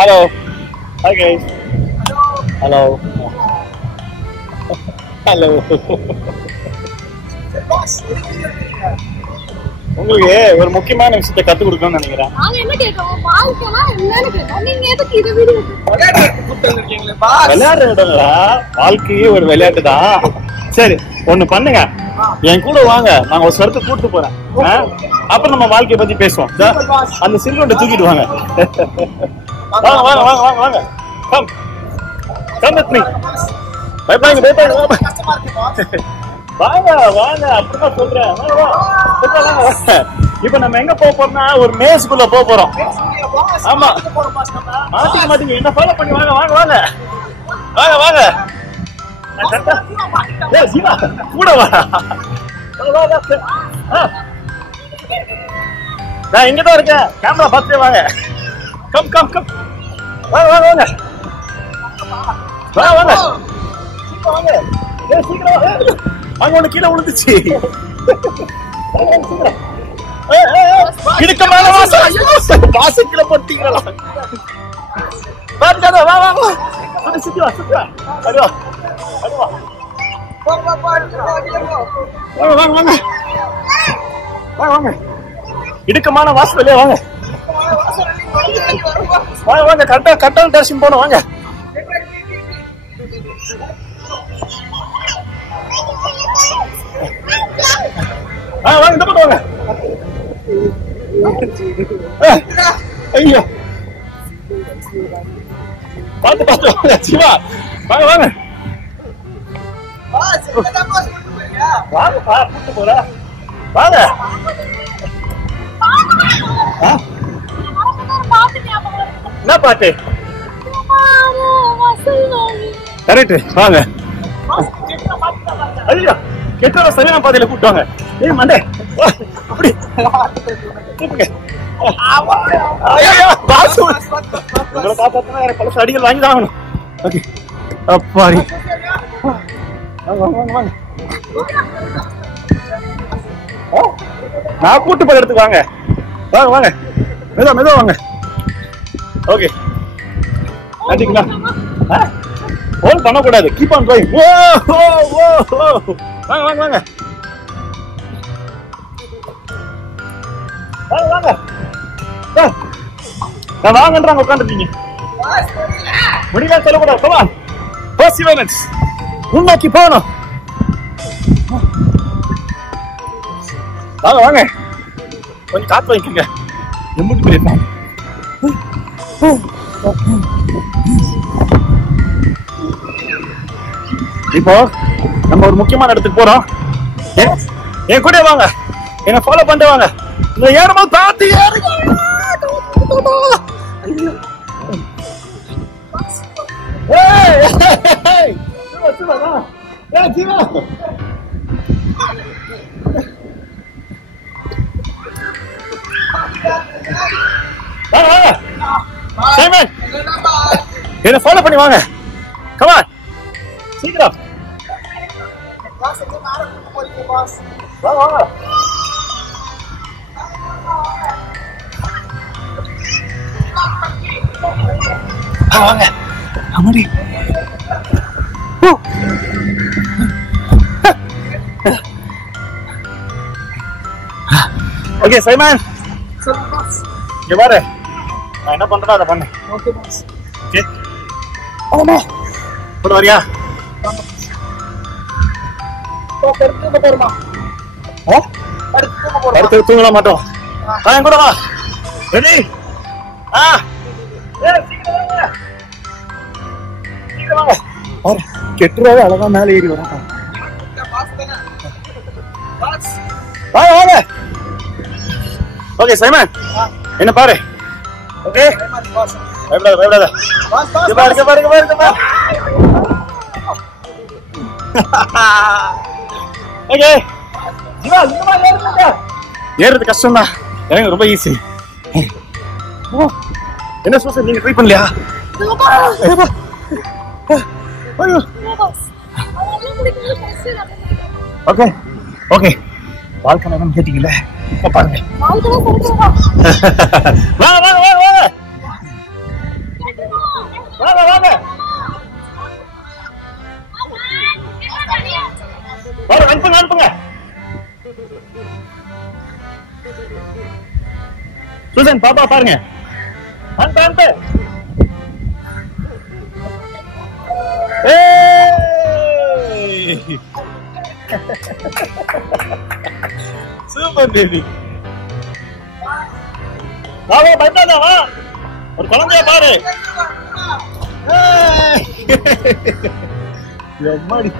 Hello. Hi guys. Hello. Hello. உங்களுக்கு ஒரு முக்கியமான விஷயத்தை கத்து கொடுக்கணும்னு நினைக்கிறேன். நாங்க என்ன கேக்குறோம்? வாழ்க்கைனா என்னன்னு கேக்குறோம். நீங்க எதுக்கு இத வீடியோ விளையாட்டு இருக்கீங்களே பாஸ்? விளையாடுறதுல வாழ்க்கையே ஒரு விளையாட்டு தான். சரி, ஒண்ணு பண்ணுங்க. என் கூட வாங்க. நான் ஒரு இடத்துக்கு கூட்டிட்டு போறேன். அப்புறம் நம்ம வாழ்க்கைய பத்தி பேசுவோம். அந்த சில்வரை தூக்கிட்டு வாங்க. வாங்க வாங்க வாங்க வாங்க வாங்க. Come. Come with me. Bye bye bye bye. வாங்க வாங்க அப்படிதான் சொல்றேன். இப்ப நம்ம எங்க போக போறோம்னா ஒரு மேஸ்குள்ள போக போறோம். ஆமா, மாட்டிக்க மாட்டீங்க. என்ன ஃபாலோ பண்ணி வாங்க வாங்க வாங்க வாங்க வாங்க. ஜீவா கூட வா. நான் இங்கதான் இருக்கேன். கேமரா பார்த்துட்டே வாங்க. Come come come. வாங்க வாங்க வாங்க வாங்க வாங்க. சீக்கிரம் வாங்க. அங்க ஒண்ணு கீழே விழுந்துச்சு. இடுக்க மேல வாச கீழே போட்டீங்களா? பாருங்க, வா வா வா. சுத்தி வா சுத்தி வா. அடி வா அடி வா. வாங்க வாங்க வாங்க வாங்க வாங்க. இடுக்கமான வாசல்லே வாங்க வாங்க வாங்க. கரெக்டான டேரக்ஷன் போகணும். வாங்க வாங்க இந்த பக்கம் வாங்க. ஐயோ பார்த்து பார்த்து வாங்க. சிவா வாங்க வாங்க வாங்க பா. கூட்டு போற வாங்க. என்ன பாட்டு? கரெக்ட். வாங்க. ஐயா கெட்டவர சரியான பாதையில கூட்டுவாங்க. ஏய் மண்டே அப்படி உங்களை காப்பாத்தினா எனக்கு பல அடிகள் வாங்கி தான் ஆகணும். ஓகே அப்பாடி. நான் கூட்டு போய் எடுத்துக்கு வாங்க. வாங்க வாங்க மெதுவா மெதுவா வாங்க. ஓகே நன்றிங்களா. ஹோல்ட் பண்ணக்கூடாது. Keep on going. ஓ ஓ ஓ. வாங்க வாங்க வாங்க வாங்க வாங்க. நான் வாங்கன்றாங்க உட்காந்துருக்கீங்க. முடியல சொல்லக்கூடாது. சொல்லா பர்சிவரன்ஸ். முன்னாக்கி போகணும். வாங்க வாங்க. கொஞ்சம் காத்து வைக்குங்க. எம்புட்டு போயிருப்பாங்க. இப்போ நம்ம ஒரு முக்கியமான இடத்துக்கு போறோம். என் கூட வாங்க. என்ன ஃபாலோ பண்ணிட்டு வாங்க. இந்த ஏறும்போது பார்த்து ஏறுங்க. என்ன ஃபாலோ பண்ணி வாங்க. கம் ஆன் சீக்கிரம் வாங்க வாங்க. வாங்க அம்மாடி. ஓகே சைமன் இங்க பாரு. நான் என்ன பண்றேன் அதை பண்ணு. Okay pass. ஓகே ஆமா போடு வரியா? அடுத்து தூங்கலாம் மாட்டோம். என் கூட வா. ரெடி? கெட்டுறாவே அழகா மேல ஏறி வர. வாங்க வாங்க. ஓகே சைமன் என்ன பாரு. ஓகே பயப்படாத பயப்படாத. பாருங்க பாருங்க பாருங்க பாருங்க. ஓகே ஏறது கஷ்டம் தான். எனக்கு ரொம்ப ஈஸி. என்ன சூசை நீங்க ட்ரை பண்ணலையா? Okay okay. வாழ்க்கை என்னன்னு கேட்டீங்கல்ல, பாருங்க. வாங்க வாங்க வாங்க, அனுப்புங்க அனுப்புங்க. சுசன் பாப்பா பாருங்க, அனுப்பு அனுப்பு. Super baby. வா வா, பயப்படாத வா, ஒரு குழந்தைய பாரு. எம்மாடி.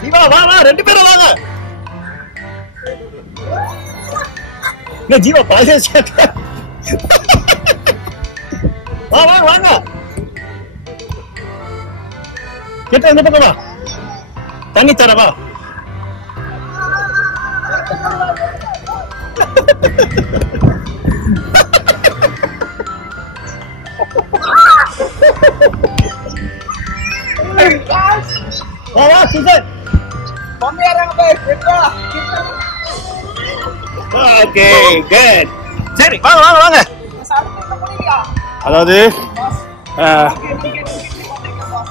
ஜீவா வா வா, ரெண்டு பேரும் வாங்க. ஜீவா பாய வா வா வாங்க. கிட்ட இந்த பக்கம் வா, தண்ணி தரவா. வா வா சுசன். Okay good. சரி வாங்க வாங்க வாங்க. அதாவது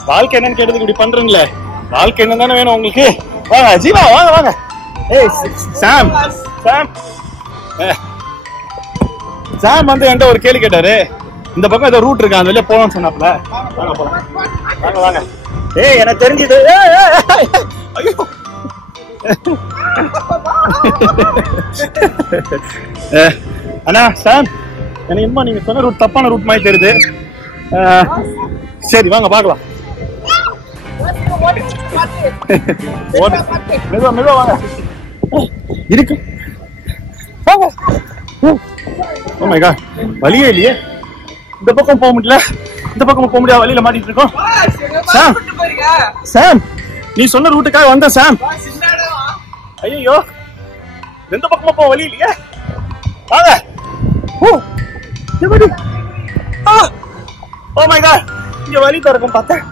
வாழ்க்கை என்னன்னு கேட்டதுக்கு இப்படி பண்றீங்களே, வாழ்க்கை என்ன தானே வேணும் உங்களுக்கு. வாங்க ஜீவா வாங்க வாங்க. ஏய் சாம் சாம் சாம் வந்து என்கிட்ட ஒரு கேள்வி கேட்டாரு. இந்த பக்கம் ஏதோ ரூட் இருக்கு, அந்த வழியா போகணும்னு சொன்னாப்ல. வாங்க போலாம் வாங்க வாங்க. ஏய் எனக்கு தெரிஞ்சது. ஐயோ அண்ணா சாம், எனக்கு இன்னும் நீங்க சொன்ன ரூட் தப்பான ரூட் மாதிரி தெரியுது. சரி வாங்க பாக்கலாம். மெதுவா மெதுவா வாங்க. இருக்கு வாங்க. ஓ மை காட், வழியே இல்லையே. இந்த பக்கம் போக முடியல, இந்த பக்கம் போக முடியாது, வழியில மாட்டிட்டு இருக்கோம். சாம் சாம், நீ சொன்ன ரூட்டுக்காக வந்த சாம். ஐயோ எந்த பக்கமா போக வழி இல்லையே. வாங்க. ஓ மை காட், இங்க வழி திறக்கும் பார்த்தேன்.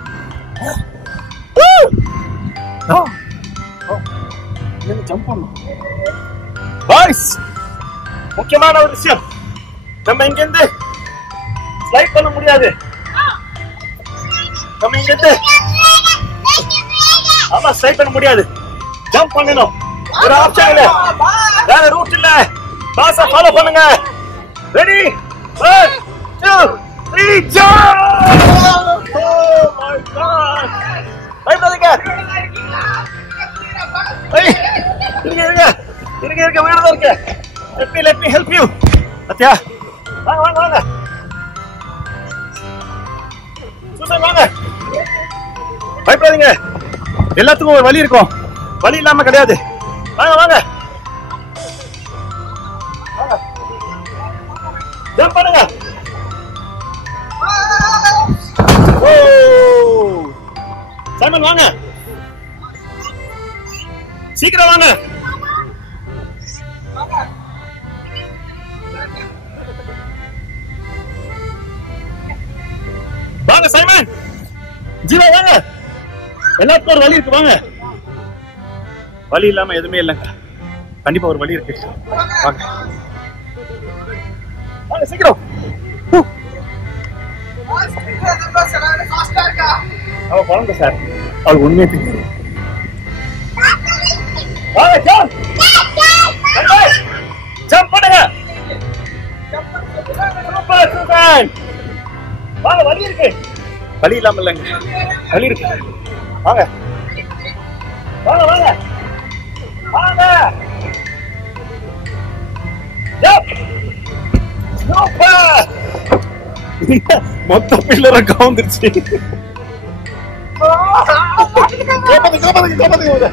ஜம்ப் பண்ணணும் பாய்ஸ். முக்கியமான ஒரு விஷயம், நம்ம இங்க இருந்து ஸ்லைட் பண்ண முடியாது. நம்ம இங்க இருந்து ஆமா ஸ்லைட் பண்ண முடியாது, ஜம்ப் பண்ணணும். ஒரு ஆப்ஷன் இல்ல, வேற ரூட் இல்ல. பாஸா ஃபாலோ பண்ணுங்க. Ready 1 2 3 jump. Oh my god, பயப்படாதீங்க. இருங்க இருங்க இருங்க இருங்க, வீடு இருக்கு. let me help you. அத்தியா வாங்க வாங்க வாங்க. சுசன் வாங்க, பயப்படாதீங்க. எல்லாத்துக்கும் ஒரு வழி இருக்கும், வழி இல்லாம கிடையாது. வாங்க வாங்க ஜம்ப் பண்ணுங்க. ஓ சைமன் வாங்க, சீக்கிரம் வாங்க. வாங்க சைமன், ஜீவா வாங்க. எல்லாத்துக்கும் ஒரு வழி இருக்கு, வாங்க. வழி இல்லாம எதுவுமே இல்லைங்க, கண்டிப்பா ஒரு வழி இருக்கு. வாங்க வாங்க சீக்கிரம். அவ குழந்தை சார், அவளுக்கு உண்மையே தெரியும். வாங்க ஜம்ப் ஜம்ப் பண்ணுங்க. Super super. வாங்க வழி இருக்கு, வழி இல்லாம இல்லைங்க, வழி இருக்கு. வாங்க வாங்க வாங்க வாங்க. ஜம்ப். சூப்பர். மொத்த பில்லரை கவுந்துருச்சு. காப்பாத்துங்க காப்பாத்துங்க காப்பாத்துங்க.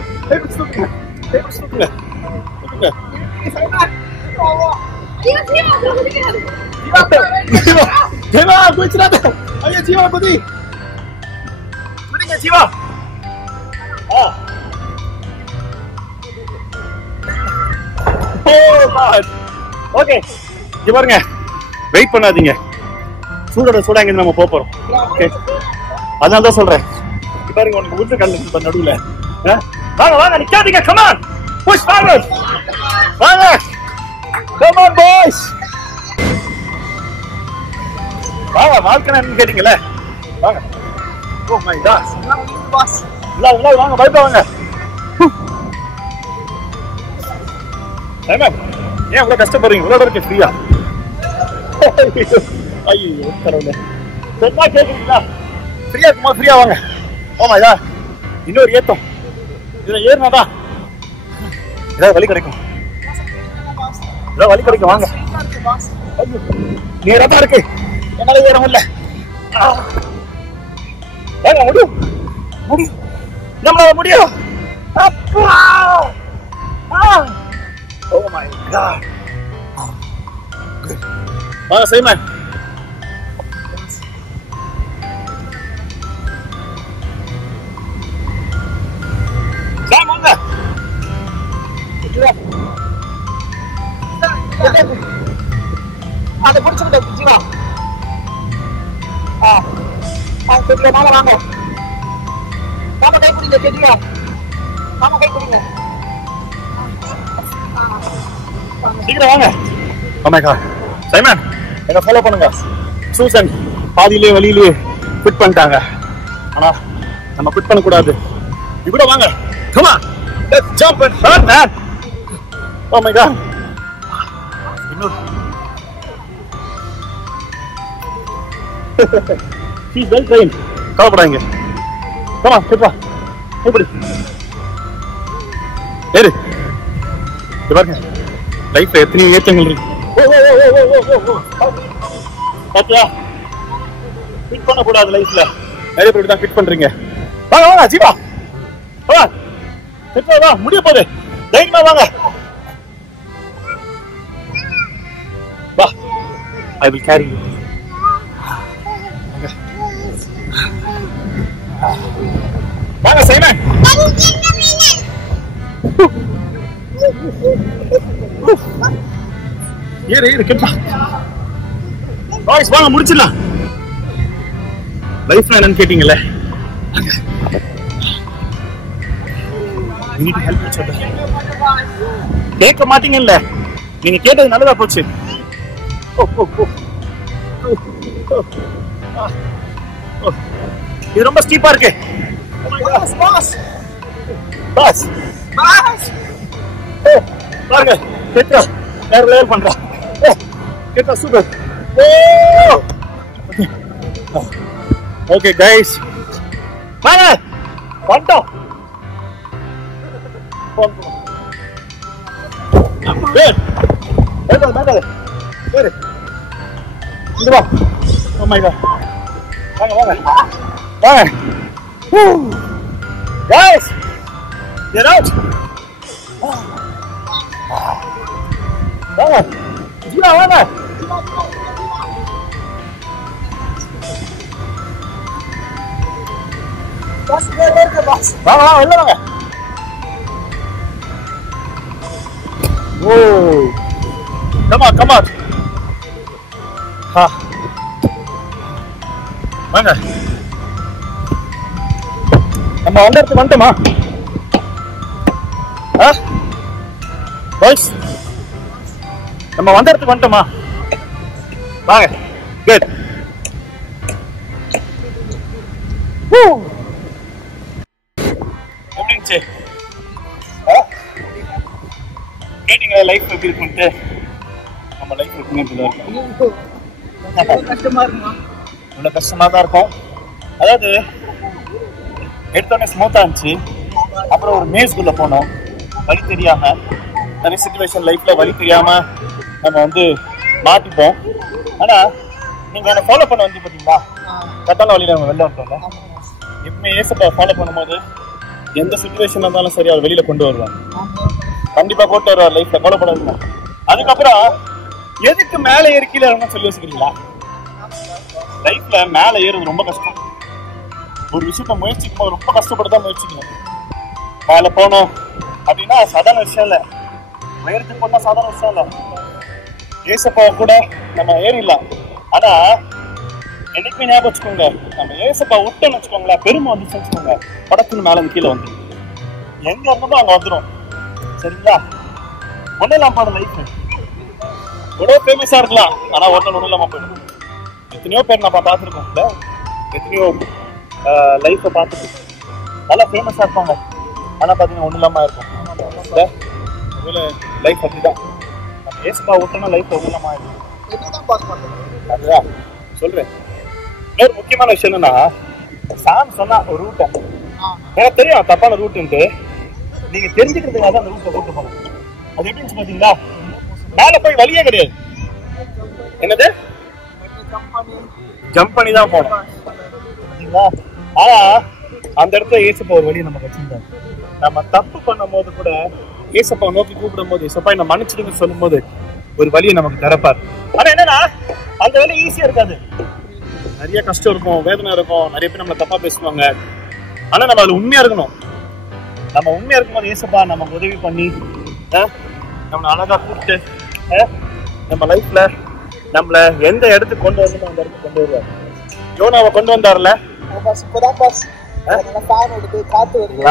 ஜீவா குதிச்சிடாத. ஐயா ஜீவா குதி குதிங்க ஜீவா. ஓகே இங்க பாருங்க, வெயிட் பண்ணாதீங்க. சூடோட சூடா இங்க நம்ம போறோம். ஓகே அதனால தான் சொல்றேன். இங்க பாருங்க, உனக்கு உள்ள கல்லு நடுவுல. வாங்க வாங்க நிக்காதீங்க. Come on push forward. வாங்க கம் ஆன் பாய்ஸ். வாங்க வாழ்க்கை என்ன கேட்டீங்களே வாங்க. Oh my god boss. இல்ல வாங்க பைக் வாங்க. ஏமா ஏன் இவ்வளவு கஷ்டப்படுறீங்க? இவ்வளவு இருக்கு ஃப்ரீயா. ஐயோ கடவுளே. சொன்னா கேக்குறீங்களா? ஃப்ரீயா இருக்குமா? ஃப்ரீயா வாங்க. ஓ மை காட் இன்னொரு ஏத்தம். இதுல ஏறினாதான் ஏதாவது வழி கிடைக்கும். ஏதாவது வழி கிடைக்கும் வாங்க. நேரா தான் இருக்கு. என்னால ஏற முடியல. வாங்க முடியும் நம்மளால முடியும். அப்பா ஓ மை காட். வாங்க சைமன். சாம் வாங்க. அதை பிடிச்சிட்டு ஜீவா. சரி வாங்க வாங்க. மாமா கை பிடிங்க கேஜிவா. மாமா கை பிடிங்க. சீக்கிரம் வாங்க. ஓ மை காட் சைமன் என்ன ஃபாலோ பண்ணுங்க. சூசன் பாதியிலே வழியிலே ஃபிட் பண்ணிட்டாங்க. ஆனா நம்ம ஃபிட் பண்ண கூடாது. இப்படி வாங்க. Come on let's jump and run man. Oh my god இன்னொரு He's well trained. கவலைப்படாதீங்க. Come on, sit on. இப்படி ஏறு. இது பாருங்க லைஃப்ல எத்தனை ஏற்றங்கள் இருக்கு. பாத்தியா ஃபிட் பண்ணக்கூடாது லைஃப்ல. நிறைய பேர் தான் ஃபிட் பண்றீங்க. வாங்க வாங்க ஜீவா வா. ஃபிட் வா முடிய போகுது. தைரியமா வாங்க. வா I will carry you. வாங்க சைமன். ஏறு கேட்டா பாய்ஸ் வாங்க முடிச்சிடலாம். லைஃப்ல என்னன்னு கேட்டீங்கல்ல. கேட்க மாட்டீங்கல்ல. நீங்க கேட்டது நல்லதா போச்சு. இது ரொம்ப ஸ்டீப்பா இருக்கு. பாருங்க கேட்டா வேற லெவல் பண்றா. கேட்டா சூப்பர். ஓகே கைஸ் வாங்க வந்துட்டோம். Guys, get out. Vaga. Gila, vaga. Bas, ke bas. Vaga, ulla vaga. Whoa. Come on. Ha. Vaga. நம்ம வந்ததுக்கு வந்துட்டோமா? பாய்ஸ் நம்ம வந்ததுக்கு வந்துட்டோமா? வாங்க குட். எப்படிச்சு கேட்டீங்க லைஃப் எப்படி இருக்குன்ட்டு? நம்ம லைஃப் எப்படின்னு இருக்கும். கஷ்டமா இருக்குமா? இவ்வளவு கஷ்டமா தான் இருக்கும். அதாவது எடுத்தோடனே ஸ்மூத்தா இருந்துச்சு. அப்புறம் ஒரு மேஸ்குள்ள போனோம் வழி தெரியாம. நிறைய சிச்சுவேஷன் லைஃப்ல வழி தெரியாம நம்ம வந்து மாட்டிப்போம். ஆனா நீங்க என்ன ஃபாலோ பண்ண வந்து பாத்தீங்களா, கரெக்டான வழியில நம்ம வெளில வந்துட்டோம்ல. எப்பவுமே ஏசப்பா ஃபாலோ பண்ணும்போது எந்த சிச்சுவேஷன் இருந்தாலும் சரி அவர் வெளியில கொண்டு வருவாங்க. கண்டிப்பா போட்டு வருவார் லைஃப்ல. ஃபாலோ பண்ணாதுங்க. அதுக்கப்புறம் எதுக்கு மேல ஏறி கீழே இறங்கணும்னு சொல்லி யோசிக்கிறீங்களா? லைஃப்ல மேல ஏறுறது ரொம்ப கஷ்டம். ஒரு விஷயத்த முயற்சிக்கும் போது ரொம்ப கஷ்டப்பட்டு தான் முயற்சிக்கணும். மேல போனோம் அப்படின்னா சாதாரண விஷயம் இல்லை. உயரத்துக்கு போனா சாதாரண விஷயம் இல்லை. ஏசப்பா கூட நம்ம ஏறிடலாம். ஆனா என்னைக்குமே ஞாபகம் வச்சுக்கோங்க, நம்ம ஏசப்பா விட்டோன்னு வச்சுக்கோங்களேன், பெருமை வந்துச்சு வச்சுக்கோங்க, படத்துக்கு மேல கீழே வந்துடும். எங்க இருந்தோம் அங்க வந்துடும். சரிங்களா? ஒன்னும் இல்லாம போன லைஃப் எவ்வளவு ஃபேமஸா இருக்கலாம், ஆனா ஒன்னு இல்லாம போயிடும். எத்தனையோ பேர் நம்ம பார்த்துருக்கோம்ல, எத்தனையோ லைஃப்பை பார்த்துருக்கோம். நல்லா ஃபேமஸாக இருப்பாங்க, ஆனால் பார்த்தீங்கன்னா ஒன்றும் இல்லாமல் இருக்கும். லைஃப் அப்படிதான். நம்ம ஏசுப்பா விட்டோம்னா லைஃப் ஒன்றும் இல்லாமல் இருக்கும். என்னதான் பாஸ் பண்றது? அதுதான் சொல்றேன். இன்னொரு முக்கியமான விஷயம் என்னன்னா, சாம் சொன்னா ஒரு ரூட்டை எனக்கு தெரியும் தப்பான ரூட்டுன்ட்டு, நீங்க தெரிஞ்சுக்கிறதுக்காக அந்த ரூட்டை கூட்டு போகணும். அது எப்படின்னு பாத்தீங்களா, மேல போய் வழியே கிடையாது. என்னது ஜம்ப் பண்ணி தான் போகணும். ஆனா அந்த இடத்துல ஏசப்பா ஒரு வழியை நம்ம வச்சிருந்தாரு. நம்ம தப்பு பண்ணும் போது கூட ஏசப்பா நோக்கி கூப்பிடும் போது, ஏசப்பா என்ன மன்னிச்சிடுன்னு சொல்லும் போது ஒரு வழியை நமக்கு தரப்பார். ஆனா என்னன்னா, அந்த வேலை ஈஸியா இருக்காது. நிறைய கஷ்டம் இருக்கும், வேதனை இருக்கும், நிறைய பேர் நம்மளை தப்பா பேசுவாங்க. ஆனா நம்ம அதுல உண்மையா இருக்கணும். நம்ம உண்மையா இருக்கும்போது ஏசப்பா நமக்கு உதவி பண்ணி நம்மளை அழகா கூப்பிட்டு நம்ம லைஃப்ல நம்மள எந்த இடத்துக்கு கொண்டு வரணுமோ அந்த இடத்துக்கு கொண்டு வருவார். யோனாவை கொண்டு வந்தார்ல, இப்பதான் பாஸ் ஃபேன் எடுத்து காத்து வருது,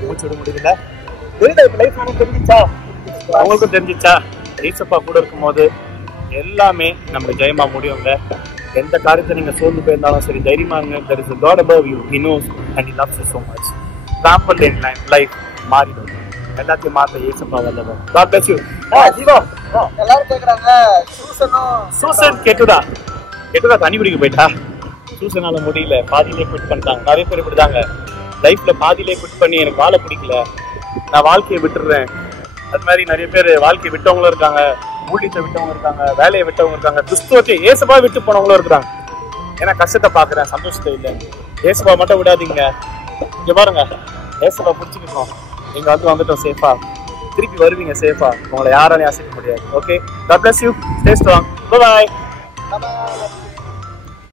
மூச்சு விட முடியல. தெரியுதா இப்ப லைஃப் நமக்கு தெரிஞ்சிச்சா? அவங்களுக்கும் தெரிஞ்சிச்சா? ஏசப்பா கூட இருக்கும் போது எல்லாமே நம்ம ஜெயமா முடியுங்க. எந்த காரியத்தை நீங்க சோர்ந்து போயிருந்தாலும் சரி, தைரியமா இருங்க. There is a God above you. He knows and he loves you so much. Trample in life மாறிடும். எல்லாத்தையும் மாத்த ஏசப்பா வல்லவர். God bless you. ஜீவா எல்லாரும் கேக்குறாங்க சூசன் கெட்டுடா தண்ணி குடிக்க போயிட்டா. சூசனால முடியல, பாதியிலே குவிட் பண்ணிட்டாங்க. நிறைய பேர் இப்படிதாங்க லைஃப்ல பாதியிலே குவிட் பண்ணி எனக்கு வாழ பிடிக்கல, நான் வாழ்க்கையை விட்டுடுறேன். அது மாதிரி நிறைய பேர் வாழ்க்கையை விட்டவங்களும் இருக்காங்க, ஊழியத்தை விட்டவங்க இருக்காங்க, வேலையை விட்டவங்க இருக்காங்க, கிறிஸ்துவத்தை ஏசப்பா விட்டு போனவங்களும் இருக்கிறாங்க. ஏன்னா கஷ்டத்தை பாக்குறேன், சந்தோஷத்தை இல்லை. ஏசப்பா மட்டும் விடாதீங்க. இங்க பாருங்க, ஏசப்பா பிடிச்சிக்கிட்டோம், நீங்க வந்துட்டோம் சேஃபா, திருப்பி வருவீங்க சேஃபா. உங்களை யாராலையும் அசைக்க முடியாது. Okay, God bless you. Stay strong. Bye bye.